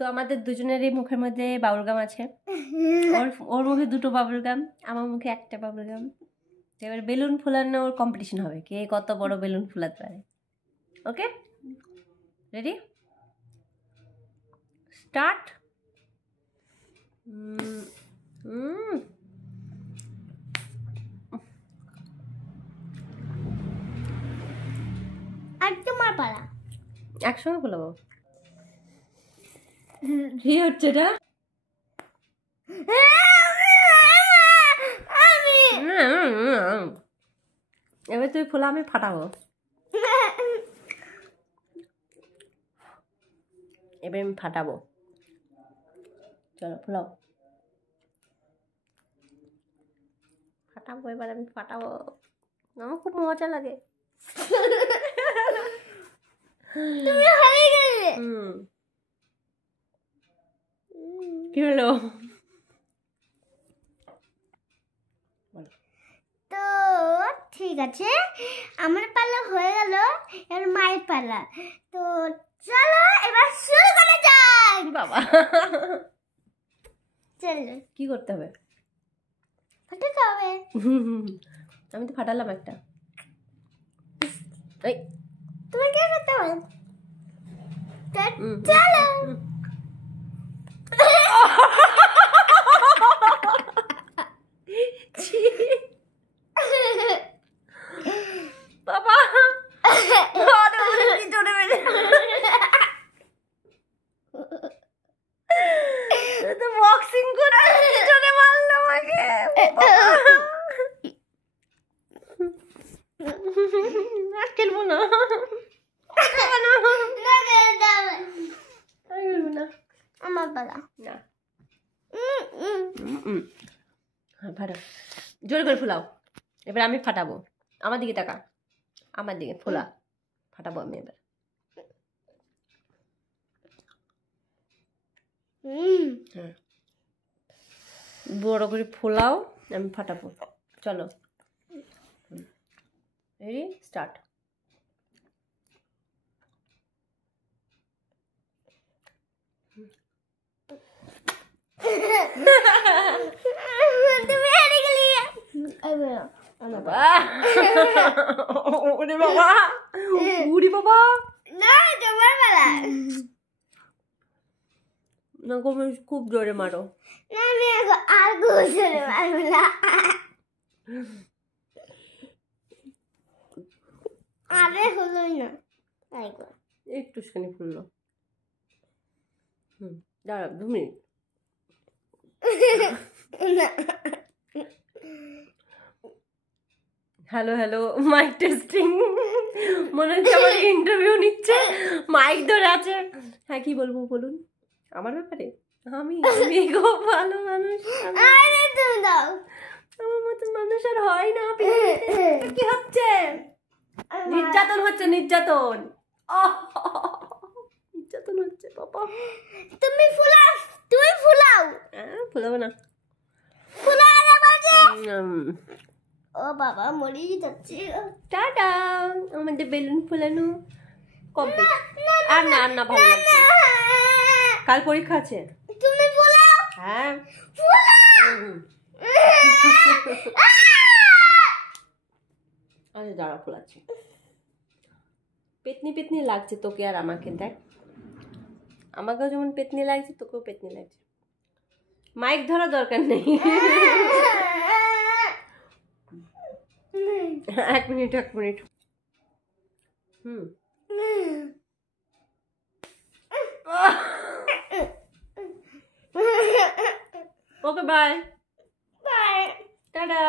তো আমাদের দুজনেরই মুখের মধ্যে বাবুল গাম আছে। ওর মুখে 2টো বাবুল গাম, আমার মুখে 1টা বাবুল গাম। এবার বেলুন ফোলানোর কম্পিটিশন হবে, কে কত বড় বেলুন ফোলাতে পারে। ওকে, রেডি, স্টার্ট। আর তোমার পালা, একসঙ্গে ফোলাবো। কি হচ্ছে এটা? এবার তুই ফোলা, আমি ফাটাবো। এবার আমি ফাটাবো, চলো ফোলাও। ফাটাবো, এবার আমি ফাটাবো। আমার খুব মজা লাগে। তুমি হারিয়ে গেলে। কি হলো? তো ঠিক আছে, আমার পালা হয়ে গেল, এর মায়ের পালা। তো চলো এবার শুরু করা যাক। বাবা, চলো কি করতে হবে? ফাটাতে হবে। আমি তো ফাটালাম একটা। এই তুমি কি করতে হবে? চলো। বাবা, জোরে মেরে তো বক্সিং করে জোরে মারলো আমাকে। আর খেলবো না, খেলবো না। আমার পালা না, ফাটাও, জোরে করে ফোলাও। এবার আমি ফাটাবো, আমার দিকে তাকা, আমার দিকে ফোলা, ফাটাবো আমি এবার। হ্যাঁ, বড় করে ফোলাও, আমি ফাটাবো। চলো, রেডি, স্টার্ট। তুমি হারিয়ে গেলি। বাবা, ওরে বাবা, উড়ি বাবা। না, তোমার পালা। না, খুব জোরে মারো। না, আমি আর গোসলে মারবো না। আরে হলোই না, তাই গো। একটুখানি ফুললো। দাঁড়া 2 মিনিট। Hello hello, mic testing. মনে হচ্ছে আমার ইন্টারভিউ নিচ্ছে, মাইক ধরে আছে। হ্যাঁ, কি বলবো বলুন আমার ব্যাপারে? আমি খুব ভালো মানুষ। আরে তুমি দাও। আমার মতন মানুষ আর হয় না। কি হচ্ছে? নির্যাতন হচ্ছে, নির্যাতন। নির্যাতন হচ্ছে বাবা। তুমি ফুলাও, তুমি ফুলাও। ফুলাবো না, ফুলাও না বাজে। ও বাবা, মরে যাচ্ছে। টাটা, আমাদের বেলুন ফুলানো কমপ্লিট। আর না, আর না, ভালো লাগছে। কাল পরীক্ষা আছে। তুমি ফুলাও। হ্যাঁ, আরে দাঁড়া, ফোলাচ্ছি। পেতনি পেতনি লাগছে তোকে আর আমাকে, দেখ আমাকেও যেমন পেতনি লাগছে, তোকেও পেতনি লাগছে। মাইক ধরা দরকার নেই। 1 মিনিট, 1 মিনিট। Okay, bye. বাই। টাটা।